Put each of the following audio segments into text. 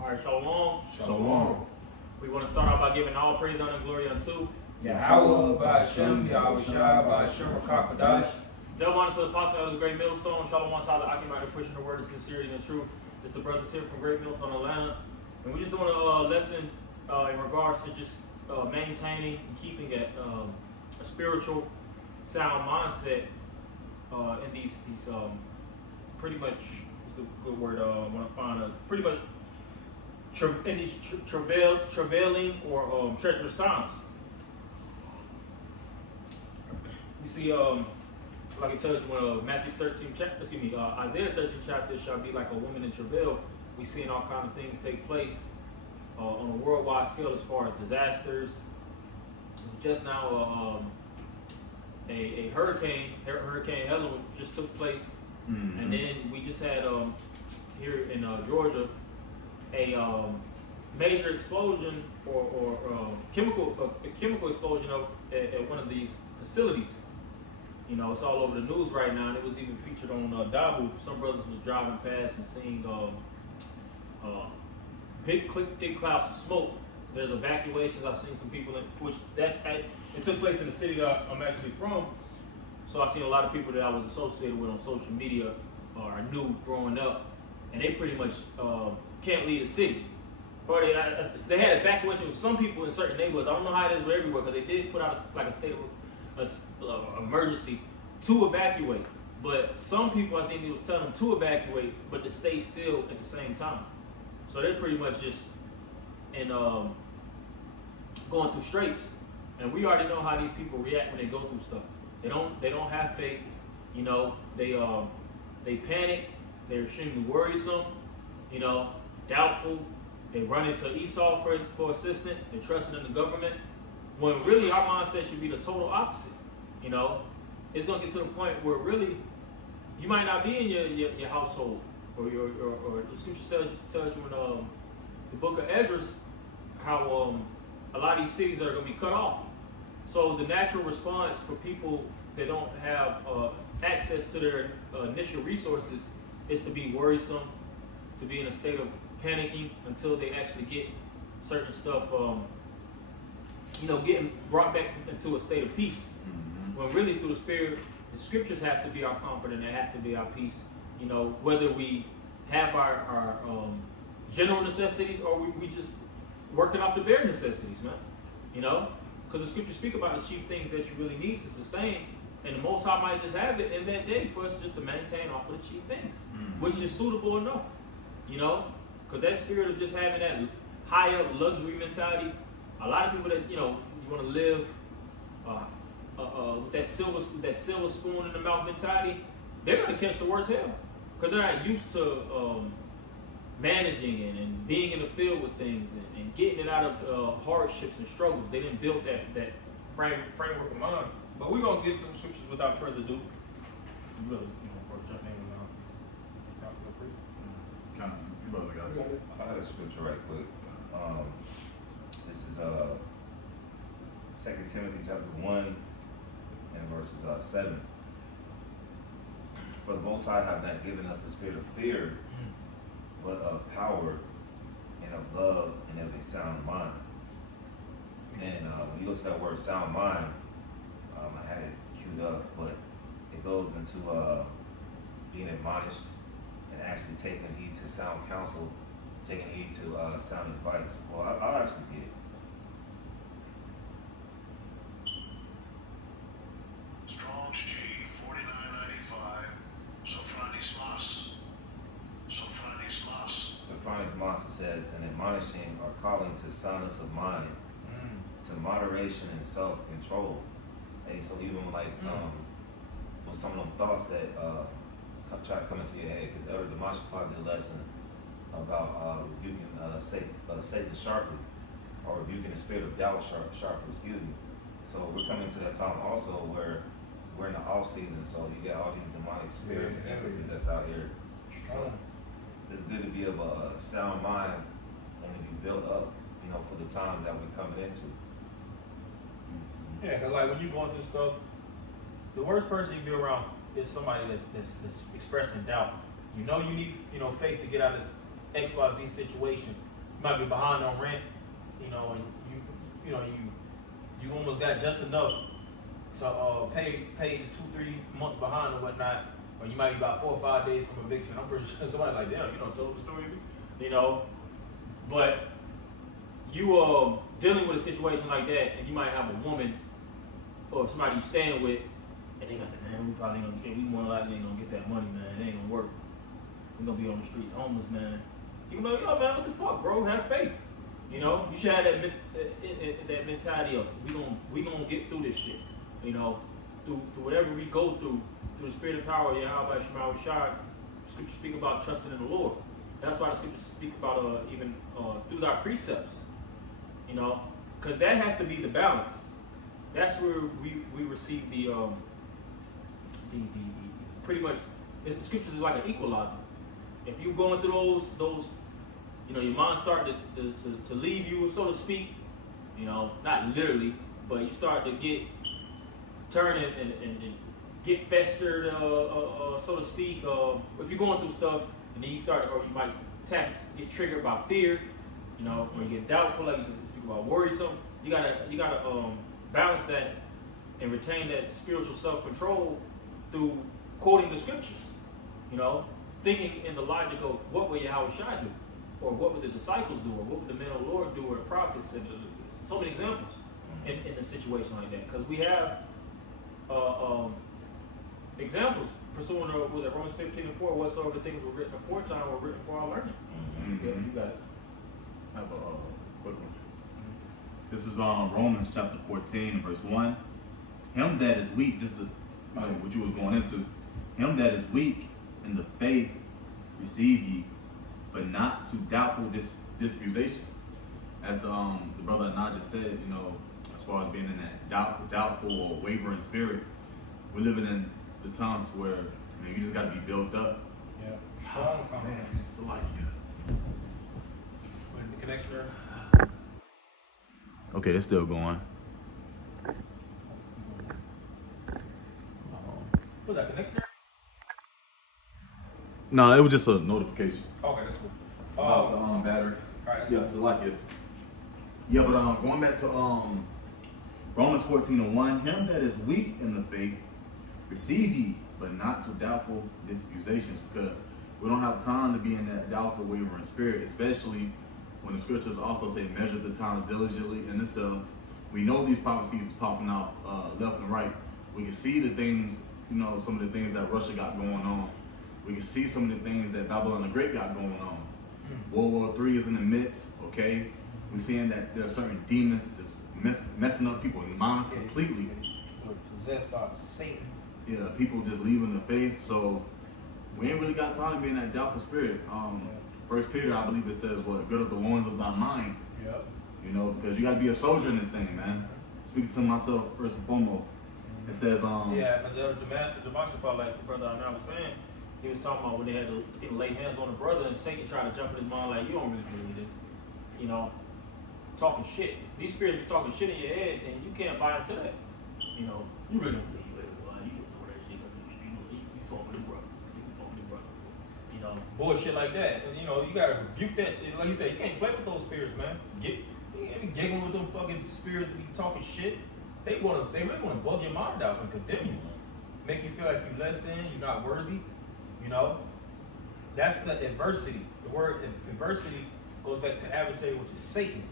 All right, shalom. Shalom. We want to start off by giving all praise, honor, and glory unto Yahweh, Ba'Shem, Yahweh Shai, Ba'Shem, Rakakadash. Devil honor to the apostle of the Great Millstone. Shalom, Tyler, Akimai, pushing the word of sincerity and truth. It's the brothers here from Great Millstone, Atlanta. And we're just doing a lesson in regards to just maintaining and keeping a spiritual, sound mindset in these pretty much, what's the good word I want to find, pretty much in these travailing or treacherous times. We see, like it tells you when Matthew 13 chapter, Isaiah 13 chapter shall be like a woman in travail. We seeing all kinds of things take place on a worldwide scale as far as disasters. Just now, a hurricane Helen just took place, and then we just had here in Georgia a major explosion or chemical explosion at one of these facilities. You know, it's all over the news right now, and it was even featured on Dabu. Some brothers was driving past and seeing big thick clouds of smoke. There's evacuations. I've seen some people it took place in the city that I'm actually from. So I've seen a lot of people that I was associated with on social media or I knew growing up, and they pretty much can't leave the city. Or they had evacuation with some people in certain neighborhoods. I don't know how it is with everywhere, because they did put out a state of emergency to evacuate. But some people, I think, they was telling them to evacuate, but to stay still at the same time. So they're pretty much just going through straits. And we already know how these people react when they go through stuff. They don't have faith. You know, they panic. They're extremely worrisome. You know, doubtful. They run into Esau for assistance. They're trusting in the government. When really our mindset should be the total opposite. You know, it's gonna get to the point where really you might not be in your household, or the scripture tells you in the book of Ezra how a lot of these cities are gonna be cut off. So the natural response for people that don't have access to their initial resources is to be worrisome, to be in a state of panicking until they actually get certain stuff, getting brought back into a state of peace. When really through the Spirit, the scriptures have to be our comfort and it has to be our peace. You know, whether we have our general necessities or we just working off the bare necessities, man. You know, because the scriptures speak about the chief things that you really need to sustain, and the Most High might just have it in that day for us just to maintain off of the chief things, which is suitable enough. You know, because that spirit of just having that high up luxury mentality, a lot of people that you want to live with that silver spoon in the mouth mentality, they're going to catch the worst hell because they're not used to managing and being in the field with things and getting it out of hardships and struggles. They didn't build that framework of mind. But we're going to get some scriptures without further ado. You brothers, jump in and feel free. You brother got it. I had a scripture right quick. This is 2 Timothy chapter 1 and verses 7. For the Most High have not given us the spirit of fear, but of power and of love and of a sound mind. And when you go to that word sound mind, I had it queued up, but it goes into being admonished and actually taking heed to sound counsel, taking heed to sound advice. Well, I'll actually get it. Strong's G 4995. Sophronis Mas says, an admonishing or calling to soundness of mind, to moderation and self-control. Hey, so even with some of them thoughts that try to come into your head, because the Mashapah did a lesson about rebuking Satan sharply, or rebuking the spirit of doubt sharply, excuse me. So we're coming to that time also where we're in the off season, so you got all these demonic spirits and entities that's out here. So it's good to be of a sound mind and to be built up, for the times that we're coming into. Yeah, because like when you're going through stuff, the worst person you be around is somebody that's expressing doubt. You know you need faith to get out of this XYZ situation, you might be behind on rent, you know, and you almost got just enough to pay the 2-3 months behind or whatnot, or you might be about 4 or 5 days from eviction. I'm pretty sure somebody like, damn, you don't told the story, you know. But you dealing with a situation like that, and you might have a woman or somebody you staying with, and they got the man, we probably ain't gonna get, we more likely ain't gonna get that money, man. It ain't gonna work. We're gonna be on the streets homeless, man. You can be like, yo, man, what the fuck, bro? Have faith. You know, you should have that mentality of we gonna get through this shit. You know, through whatever we go through the spirit and power of Yahweh Shema Shai. Scriptures speak about trusting in the Lord. That's why the scriptures speak about even through our precepts. You know, because that has to be the balance. That's where we receive the pretty much the scriptures is like an equalizer. If you're going through those, you know, your mind start to leave you, so to speak. You know, not literally, but you start to get turn and get festered, so to speak. If you're going through stuff, and then you start, or you might get triggered by fear. You know, or you get doubtful, like you just speak about worrisome. You gotta balance that and retain that spiritual self-control through quoting the scriptures. You know, thinking in the logic of what would Yahweh Shai do, or what would the disciples do, or what would the men of the Lord do, or the prophets, and so many examples in a situation like that. Because we have examples pursuing with Romans 15:4, whatsoever things were written aforetime were written for our learning. Mm-hmm. Yeah, you got it. I have a quick one. This is Romans chapter 14, verse 1. Him that is weak, just what you was going into, him that is weak in the faith receive ye, but not to doubtful disputations. As the brother Anaja said, you know, as far as being in that doubtful or wavering spirit, we're living in the times where you just got to be built up. Yeah. Strong Man, confidence. it's like The connection there. okay, it's still going. Was that connection there? No, it was just a notification Okay, that's cool. about the battery. Alright, that's Yes, I like it. Yeah, but going back to Romans 14:1, him that is weak in the faith, receive ye, but not to doubtful disputations, because we don't have time to be in that doubtful, wavering spirit, especially when the scriptures also say, measure the time diligently in itself. We know these prophecies is popping out left and right. We can see the things, you know, some of the things that Russia got going on. We can see some of the things that Babylon the Great got going on. World War III is in the midst, okay? We're seeing that there are certain demons just messing up people's minds completely. We're possessed by Satan. Yeah, people just leaving the faith. So we ain't really got time to be in that doubtful spirit. First Peter, I believe it says, what, good of the ones of thy mind. Yep. You know, because you got to be a soldier in this thing, man. Speaking to myself first and foremost. It says, Yeah, but the martial part, like the brother I was saying, he was talking about when they had to lay hands on the brother, and Satan tried to jump in his mind like, you don't really believe this. You know, talking shit. These spirits be talking shit in your head, and you can't buy into that. You know, you really don't believe it. Well, you don't know that shit. You fuck with the brother. You fuck with the brother. You know, bullshit like that. And, you know, you gotta rebuke that shit. Like you said, you can't play with those spirits, man. You can't be giggling with them fucking spirits be talking shit. They really wanna bug your mind out and condemn you. Make you feel like you're less than, you're not worthy. You know, that's the adversity. The word adversity goes back to adversary, which is Satan.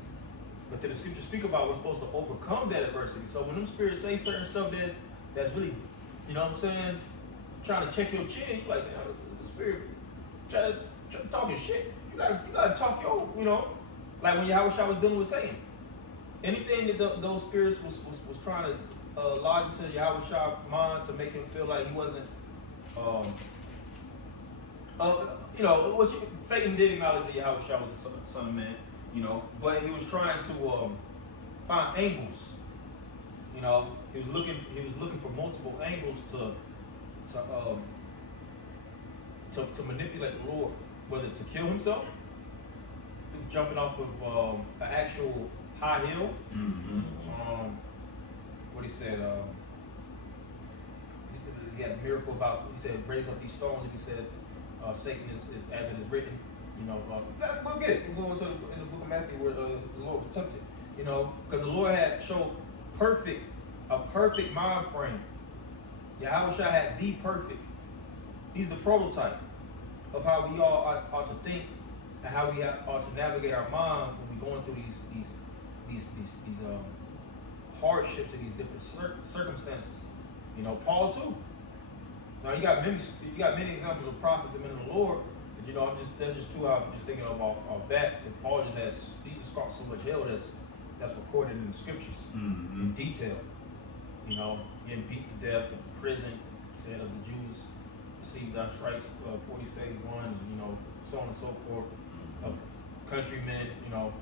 But then the scriptures speak about we're supposed to overcome that adversity. So when them spirits say certain stuff that's really, you know what I'm saying, trying to check your chin, you like, the spirit try talking shit. You gotta talk your, you know, like when Yahweh Shai was dealing with Satan. Anything that those spirits was trying to lodge into Yahweh Shai's mind to make him feel like he wasn't, you know, Satan did acknowledge that Yahweh Shai was the son of man, you know, but he was trying to find angles. You know, he was looking for multiple angles to manipulate the Lord, whether to kill himself, jumping off of an actual high hill. What he said, he had a miracle about, he said, raise up these stones, and he said, Satan is as it is written, You know, we'll get it. We'll go into in the book of Matthew where the Lord was tempted. You know, because the Lord had showed a perfect mind frame. Yahushua had the perfect. He's the prototype of how we all ought to think and how we ought to navigate our mind when we're going through these hardships and these different circumstances. You know, Paul too. Now you got many examples of prophets and men of the Lord, but you know, that's just two I'm just thinking of off that. Because Paul just caught so much hell that's recorded in the scriptures in detail. You know, getting beat to death in prison, said of the Jews received our stripes 40-71, and you know, so on and so forth. Countrymen, you know,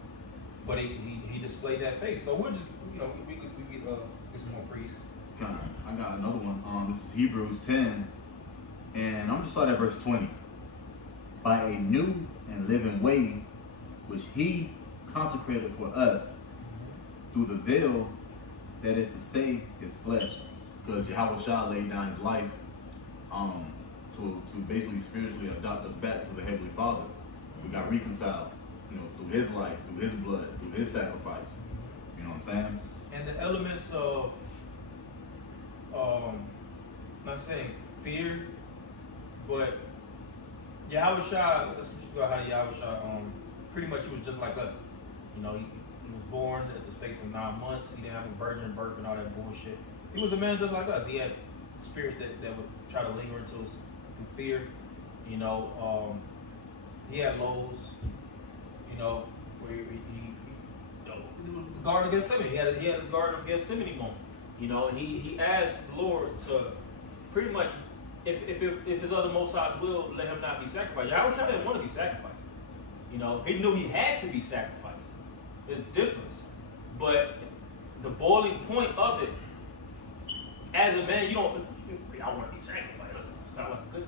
but he displayed that faith. So we'll just, you know, we get some more praise. I got another one. This is Hebrews 10, and I'm just starting at verse 20. By a new and living way, which He consecrated for us through the veil, that is to say, His flesh, because Yahushua laid down His life to basically spiritually adopt us back to the Heavenly Father. We got reconciled, you know, through His life, through His blood, through His sacrifice. You know what I'm saying? And the elements of not saying fear, but Yahushua, let's speak about how Yahushua, pretty much he was just like us. You know, he was born at the space of 9 months. He didn't have a virgin birth and all that bullshit. He was a man just like us. He had spirits that would try to linger into us through fear. You know, he had lows, you know, where he you know, the Garden of Gethsemane. He had his Garden of Gethsemane moment. You know, he asked the Lord to pretty much, if his other Most High's will, let him not be sacrificed. Yahushua didn't want to be sacrificed. You know, he knew he had to be sacrificed. There's difference. But the boiling point of it, as a man, I want to be sacrificed. Sound like a good.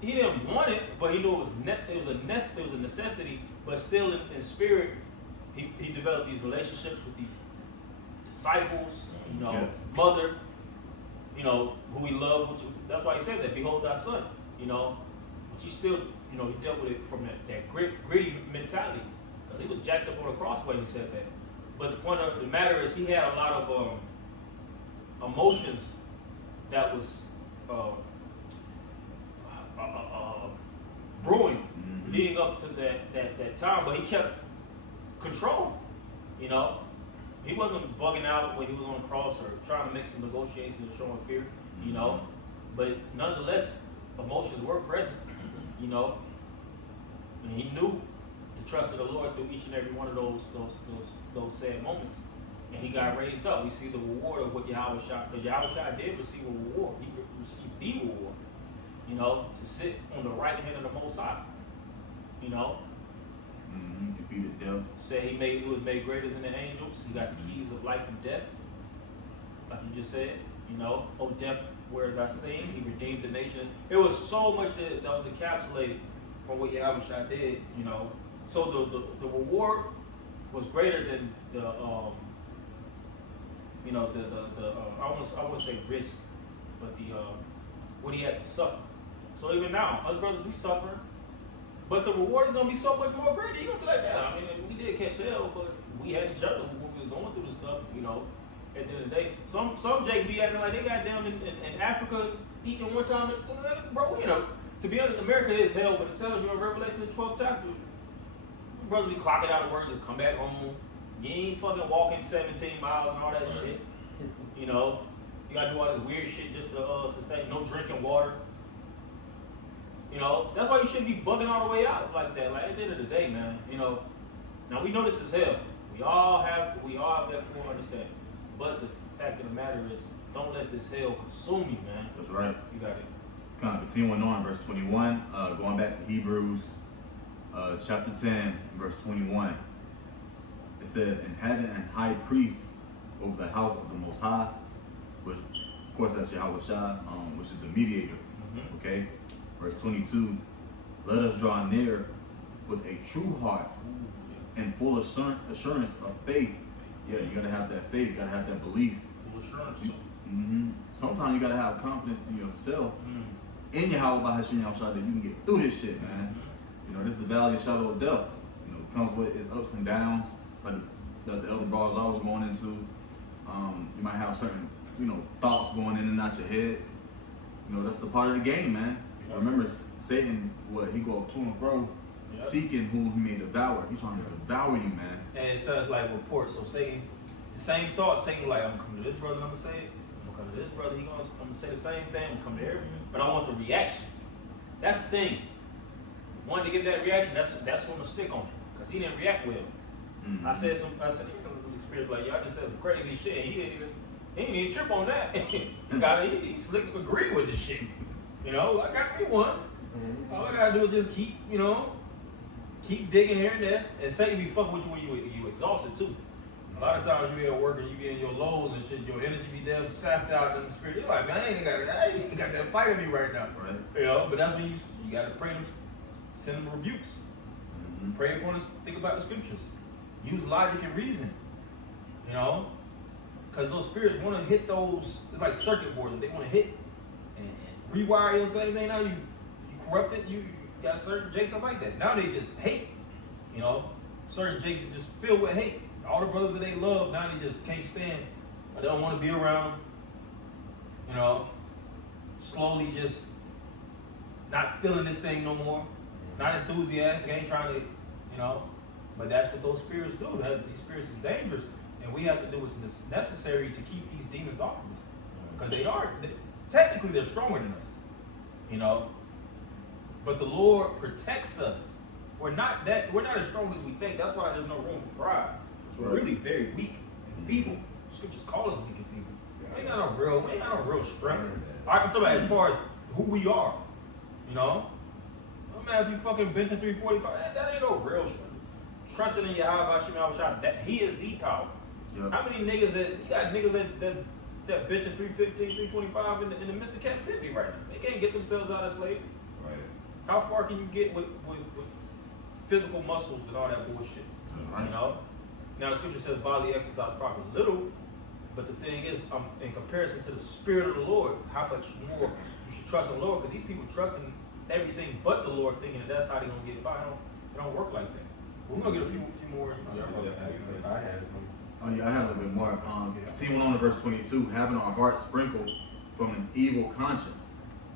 He didn't want it, but he knew it was a necessity. But still, in spirit, he developed these relationships with these disciples. You know, mother. You know, who he loved. That's why he said that. Behold thy son. You know, but he still, you know, he dealt with it from that gritty mentality, because he was jacked up on the cross when he said that. But the point of the matter is, he had a lot of emotions that was brewing leading up to that time, but he kept control. You know, he wasn't bugging out when he was on the cross or trying to make some negotiations or showing fear. You know, but nonetheless, emotions were present. You know, and he knew the trust of the Lord through each and every one of those sad moments. And he got raised up. We see the reward of what Yahushua, because Yahushua did receive a reward. He received the reward, you know, to sit on the right hand of the Most High. You know, defeated death. Say he was made greater than the angels. He got the keys of life and death, like you just said. You know, oh death, where is thy sting? He redeemed the nation. It was so much that was encapsulated from what Yahushua did. You know, so the reward was greater than the you know, I wouldn't say risk, but what he had to suffer. So even now, us brothers, we suffer, but the reward is gonna be so much more greater. You're gonna be like, yeah, I mean, we did catch hell, but we had each other when we was going through the stuff, you know. At the end of the day, some Jakes be acting like they got down in Africa eating one time, bro. You know, to be honest, America is hell, but it tells you in Revelation the 12th chapter, brothers be clocking out of work and come back home. You ain't fucking walking 17 miles and all that shit. You know, you gotta do all this weird shit just to sustain. No drinking water. You know, that's why you shouldn't be bugging all the way out like that. Like at the end of the day, man. You know, now we know this is hell. We all have that full understanding. But the fact of the matter is, don't let this hell consume you, man. That's right. You got it. Kind of continuing on, verse 21. Going back to Hebrews, chapter 10, verse 21. It says, and having an high priest over the house of the Most High, which of course that's Yahushua, which is the mediator. Okay? Verse 22, let us draw near with a true heart and full assurance of faith. Yeah, you gotta have that faith, you gotta have that belief. Full assurance. Sometimes you gotta have confidence in yourself, in Yahweh by Hashem Yahushua, that you can get through this shit, man. You know, this is the valley of shadow of death. You know, it comes with its ups and downs, like the elder brothers always going into. You might have certain, you know, thoughts going in and out your head. You know, that's the part of the game, man. Yep. Remember, Satan, he goes to and fro, Yep. seeking whom he may devour. He's trying to devour you, man. And it sounds like reports. So Satan, the same thought, Satan like, I'm gonna come to this brother, I'm gonna say it. I'm gonna come to this brother, I'm gonna say the same thing. I'm gonna come to everyone, but I want the reaction. That's the thing. Wanting to get that reaction, that's what I'm gonna stick on, cause he didn't react well. Mm-hmm. I said, the Spirit like, y'all just said some crazy shit. And he didn't even trip on that. he slick agreed with the shit. You know, I got me one. All I gotta do is just keep digging here and there. And Satan be fucking with you when you exhausted too. A lot of times you be at work and you be in your lows and shit, your energy be damn sapped out in the spirit. You're like, man, I ain't even got that fight in me right now. Right. You know, but that's when you gotta pray them, send them rebukes. Mm-hmm. Pray upon us, think about the scriptures. Use logic and reason. You know? Because those spirits want to hit those, it's like circuit boards that they want to hit and rewire your same thing. Now you corrupted, you got certain jakes up like that. Now they just hate. You know? Certain jakes that just filled with hate. All the brothers that they love, now they just can't stand. Or they don't want to be around them. You know? Slowly just not feeling this thing no more. Not enthusiastic, ain't trying to, you know. But that's what those spirits do. These spirits is dangerous. And we have to do what's necessary to keep these demons off of us. Because technically they're stronger than us. You know? But the Lord protects us. We're not as strong as we think. That's why there's no room for pride. We're really very weak and feeble. Scriptures call us weak and feeble. We ain't got no real strength. I'm talking about as far as who we are. You know? No matter if you fucking benching 345, that ain't no real strength. Trusting in Yahweh Shemel that He is the power. Yep. How many niggas you got niggas that benching 315, 325 in the midst of captivity right now? They can't get themselves out of slavery. Right. How far can you get with physical muscles and all that bullshit? Right. You know? Now the scripture says bodily exercise profits little, but the thing is, in comparison to the Spirit of the Lord, how much more you should trust in the Lord? Because these people trust in everything but the Lord, thinking that that's how they're gonna get by. It don't work like that. We're gonna get a few more. Oh yeah, I have a little bit more. Continuing on to verse 22, having our hearts sprinkled from an evil conscience,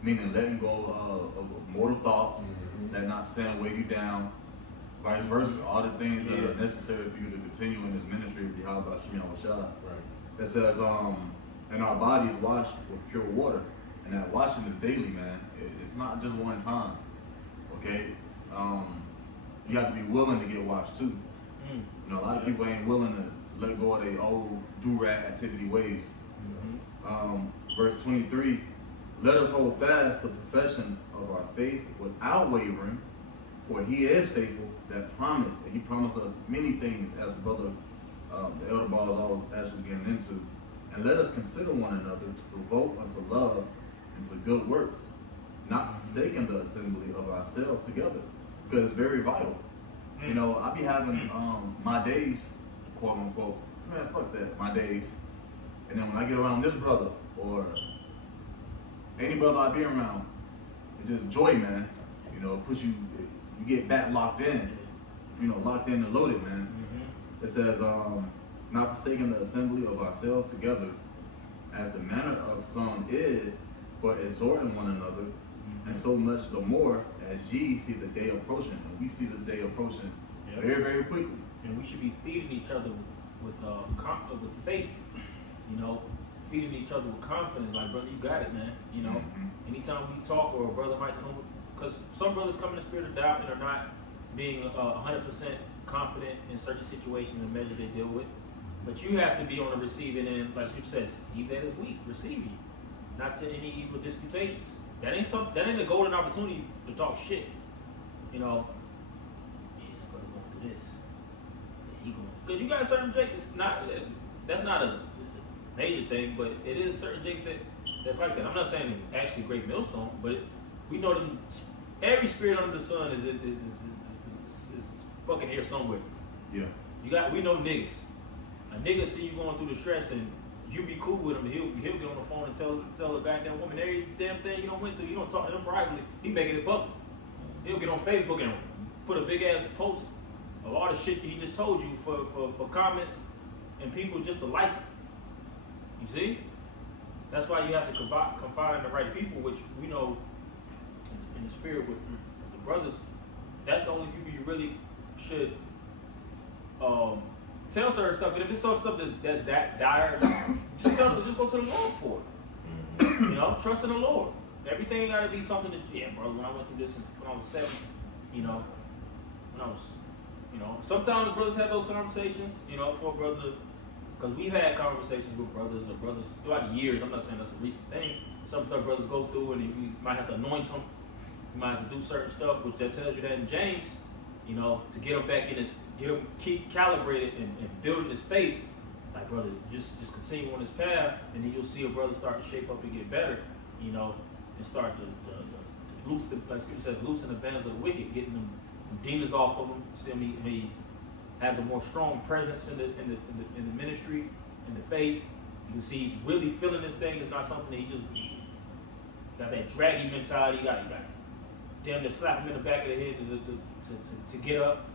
meaning letting go of mortal thoughts, that not sin weigh you down, vice versa. All the things that are necessary for you to continue in this ministry of Yahweh Shemel Shah. Right. It says, and our bodies washed with pure water, and that washing is daily, man. It's not just one time. Okay. You have to be willing to get washed too. You know, a lot of people ain't willing to let go of their old do-rag activity ways. Verse 23, let us hold fast the profession of our faith without wavering, for He is faithful that promised, and He promised us many things, as brother the elder ball is always actually getting into. And let us consider one another to provoke unto love and to good works, not forsaking the assembly of ourselves together, because it's very vital. You know, I be having my days, quote unquote, man, fuck that, my days. And then when I get around this brother or any brother I be around, it's just joy, man. You know, you get back locked in, you know, locked in and loaded, man. It says, not forsaking the assembly of ourselves together, as the manner of some is, but exhorting one another, and so much the more as ye see the day approaching. And we see this day approaching very, very quickly. And we should be feeding each other with faith, you know, feeding each other with confidence. Like, brother, you got it, man. You know, anytime we talk, or a brother might come, because some brothers come in the spirit of doubt and are not being 100% confident in certain situations and measures they deal with. But you have to be on the receiving end, like Scripture says, he that is weak, receive ye, not to any evil disputations. That ain't a golden opportunity to talk shit. You know, he's gonna go through this. Because you got certain jakes, that's not a major thing, but it is certain jakes that's like that. I'm not saying actually great millstone, but we know them. Every spirit under the sun is fucking here somewhere. Yeah. We know niggas. A nigga see you going through the stress and you be cool with him, he'll get on the phone and tell a goddamn woman every damn thing you don't went through. You don't talk to him privately. He making it public. He'll get on Facebook and put a big ass post of all the shit he just told you for comments and people just to like it. You see? That's why you have to confide in the right people, which we know in the spirit with the brothers. That's the only people you really should tell certain stuff. But if it's some stuff that's that dire, just go to the Lord for it. You know, trust in the Lord. Everything ain't gotta be something that, yeah, bro, when I went through this when I was 7, you know, sometimes brothers have those conversations, you know, for a brother, because we've had conversations with brothers throughout the years. I'm not saying that's a recent thing. Some stuff brothers go through, and you might have to anoint them. You might have to do certain stuff, which that tells you that in James, you know, to get them back in this, keep calibrated and building his faith. Like, brother, just continue on this path, and then you'll see a brother start to shape up and get better, you know, and start to loosen, like Scripture says, loosen the bands of the wicked, getting them demons off of him. See him, he has a more strong presence in the ministry, in the faith. You can see he's really feeling this thing. It's not something that he just got that draggy mentality. You got damn near slap him in the back of the head to get up,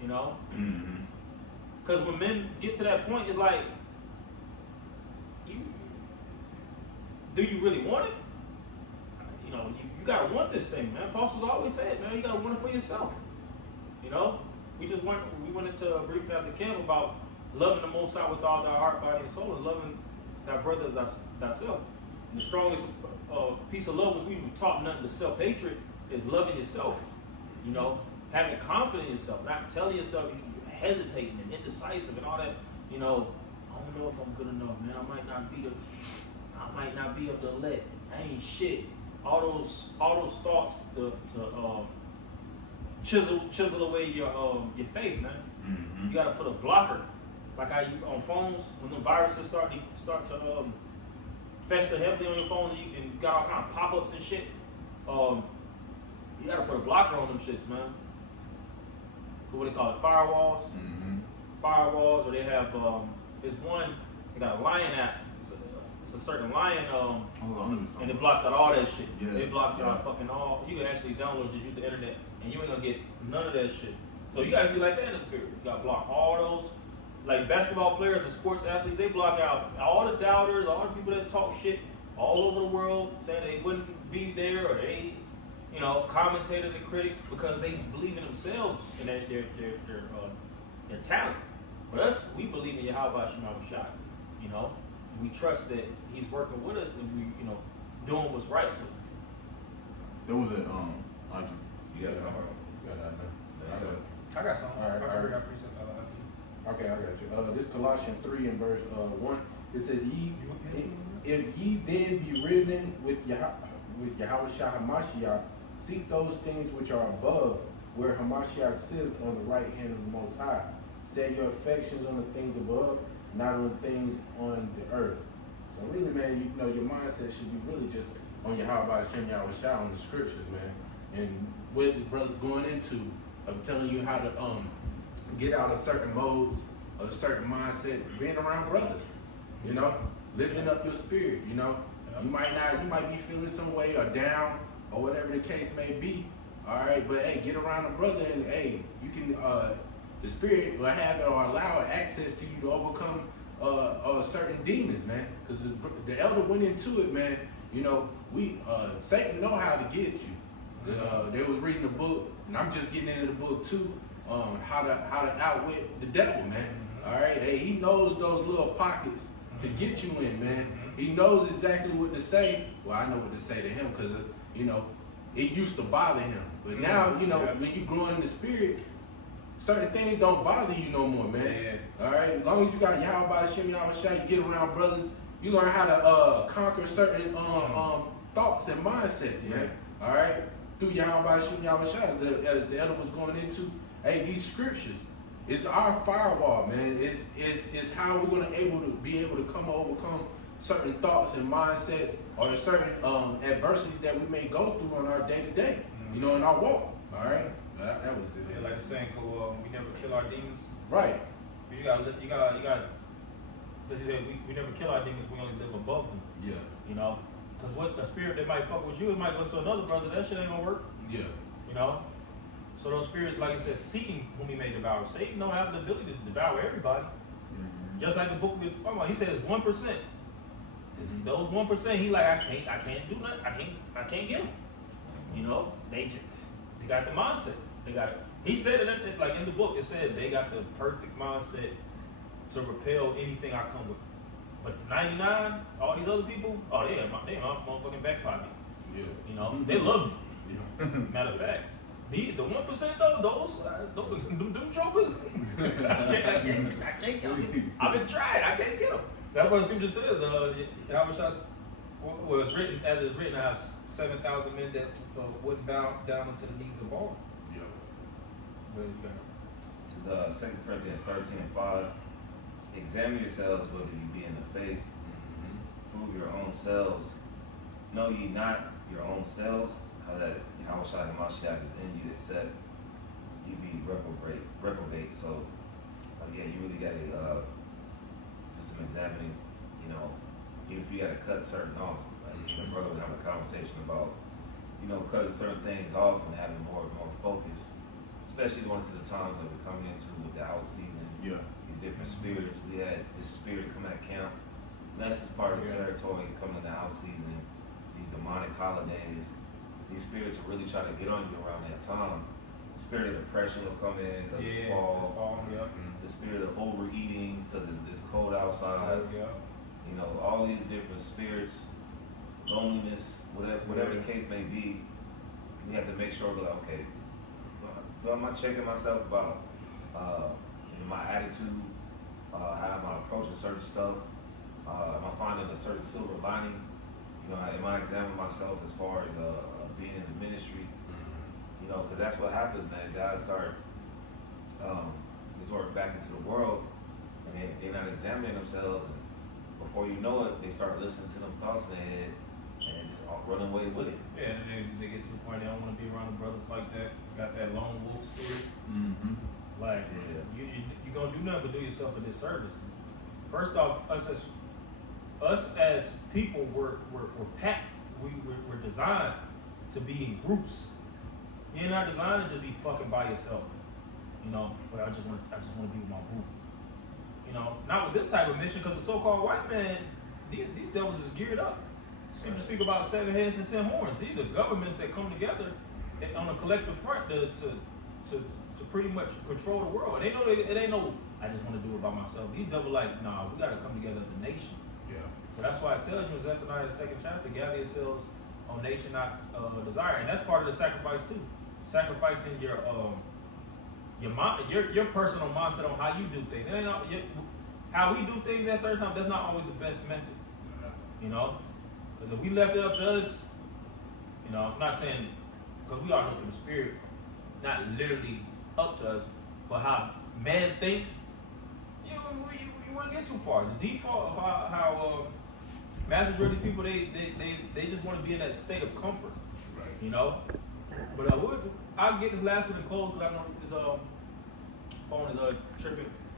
you know? Because when men get to that point, it's like, do you really want it? You know, you gotta want this thing, man. Apostles always said, man, you gotta want it for yourself. You know, we went into a briefing after camp about loving the Most High with all thy heart, body, and soul, and loving thy brother as thyself. And the strongest piece of love, which we were taught nothing but self-hatred, is loving yourself. You know, having confidence in yourself, not telling yourself you're hesitating and indecisive and all that. You know, I don't know if I'm good enough, man. I might not be able to let. I ain't shit. All those thoughts to chisel away your faith, man. You gotta put a blocker, like how you on phones when the viruses start to fester heavily on your phone, and you got all kind of pop-ups and shit. You gotta put a blocker on them shits, man. What do they call it? Firewalls. Firewalls, or they have there's one. They got a Lion app. It's a certain Lion, and it blocks out all that shit. Yeah. It blocks out fucking all. You can actually download, just use the internet, and you ain't gonna get none of that shit. So you gotta be like that in the spirit. You gotta block all those, like basketball players and sports athletes. They block out all the doubters, all the people that talk shit all over the world, saying they wouldn't be there, or they, you know, commentators and critics, because they believe in themselves and their talent. But us, we believe in Yahweh Shai, you know. We trust that he's working with us, and we, you know, doing what's right. So there was a You got something? I got something. All right. Okay, I got you. This Colossians 3 and verse 1. It says, if ye then be risen with Yahweh Shai Hamashiach, seek those things which are above, where Hamashiach sitteth on the right hand of the Most High. Set your affections on the things above, not on things on the earth. So really, man, you know, your mindset should be really just on your Yahweh Shai, on the scriptures, man. And what the brother's going into, of telling you how to get out of certain modes, of a certain mindset, being around brothers, you know, lifting up your spirit, you know. You might be feeling some way or down or whatever the case may be, all right, but hey, get around a brother, and hey, you can, the spirit will have it or allow access to you to overcome certain demons, man, because the elder went into it, man. You know, Satan know how to get you. They was reading the book, and I'm just getting into the book too, how to outwit the devil, man. All right, hey, he knows those little pockets to get you in, man. He knows exactly what to say. Well, I know what to say to him, because you know, it used to bother him, but now, you know, when you grow in the spirit, certain things don't bother you no more, man. All right, as long as you got Yahweh Shai, you get around brothers, you learn how to conquer certain thoughts and mindsets, man. All right, through Yahweh Shai, as the elder was going into, hey, these scriptures, it's our firewall, man. It's how we're gonna be able to overcome certain thoughts and mindsets, or certain adversities that we may go through on our day to day, you know, in our walk. All right, that was it. Yeah, like the saying, we never kill our demons. Right. You gotta. We never kill our demons. We only live above them. Yeah. You know, because what a spirit that might fuck with you, it might go to another brother. That shit ain't gonna work. Yeah. You know? So those spirits, like I said, seeking whom he may devour. Satan don't have the ability to devour everybody. Just like the book was talking about, he says 1%. Those 1%, he like, I can't do nothing. I can't get them. You know, they got the mindset. They got it. He said it like in the book. It said they got the perfect mindset to repel anything I come with. But the 99, all these other people, oh yeah, they in my motherfucking back pocket. Yeah. You know, they love me. Yeah. Matter of fact, the 1% though, those them jokers, I can't get them. I've been trying, I can't get them. That's what the scripture says. How much well, it's written, as it's written, I have 7,000 men that wouldn't bow down unto the knees of all. Yeah. Where you got? This is 2 Corinthians 13:5. Examine yourselves whether you be in the faith. Prove your own selves. Know ye not your own selves, how that Yahushua HaMashiach is in you, except you be reprobate. So, yeah, you really got to do some examining, you know, even if you got to cut certain off. Like, my brother would have a conversation about, you know, cutting certain things off and having more focus, especially going to the times that we're coming into with the out season. Yeah. These different spirits. We had this spirit come at camp. And that's just part of the territory coming in the out season. These demonic holidays. These spirits will really try to get on you around that time. The spirit of depression will come in because it's fall. The spirit of overeating because it's cold outside. You know, all these different spirits, loneliness, whatever the case may be, we have to make sure we're like, okay, am I checking myself about my attitude, how am I approaching certain stuff? Am I finding a certain silver lining? You know, am I examining myself as far as being in the ministry? You know, because that's what happens, man. Guys start resorting back into the world, and they're not examining themselves, and before you know it, they start listening to them thoughts in their head and just run away with it. Yeah, and they get to the point they don't want to be around the brothers like that. Got that lone wolf spirit. Like, you're going to do nothing but do yourself a disservice. First off, us as people, we're packed. We're designed to be in groups. You're not designed to just be fucking by yourself. You know, but I just want to be with my group. You know, not with this type of mission, because the so-called white man, these devils is geared up. Scripture speak about 7 heads and 10 horns. These are governments that come together on a collective front to pretty much control the world. And they know it ain't no, I just want to do it by myself. These devils like, nah, we got to come together as a nation. Yeah. So that's why it tells you in Zephaniah the 2nd chapter, gather yourselves on nation not desire. And that's part of the sacrifice too. Sacrificing your personal mindset on how you do things. And how we do things at certain times, that's not always the best method. You know? Because if we left it up to us, you know, I'm not saying, because we all know through the spirit, not literally up to us, but how man thinks, you wouldn't get too far. The default of how majority of people, they just want to be in that state of comfort. Right. You know? But I'll get this last one and close because I know his phone is tripping.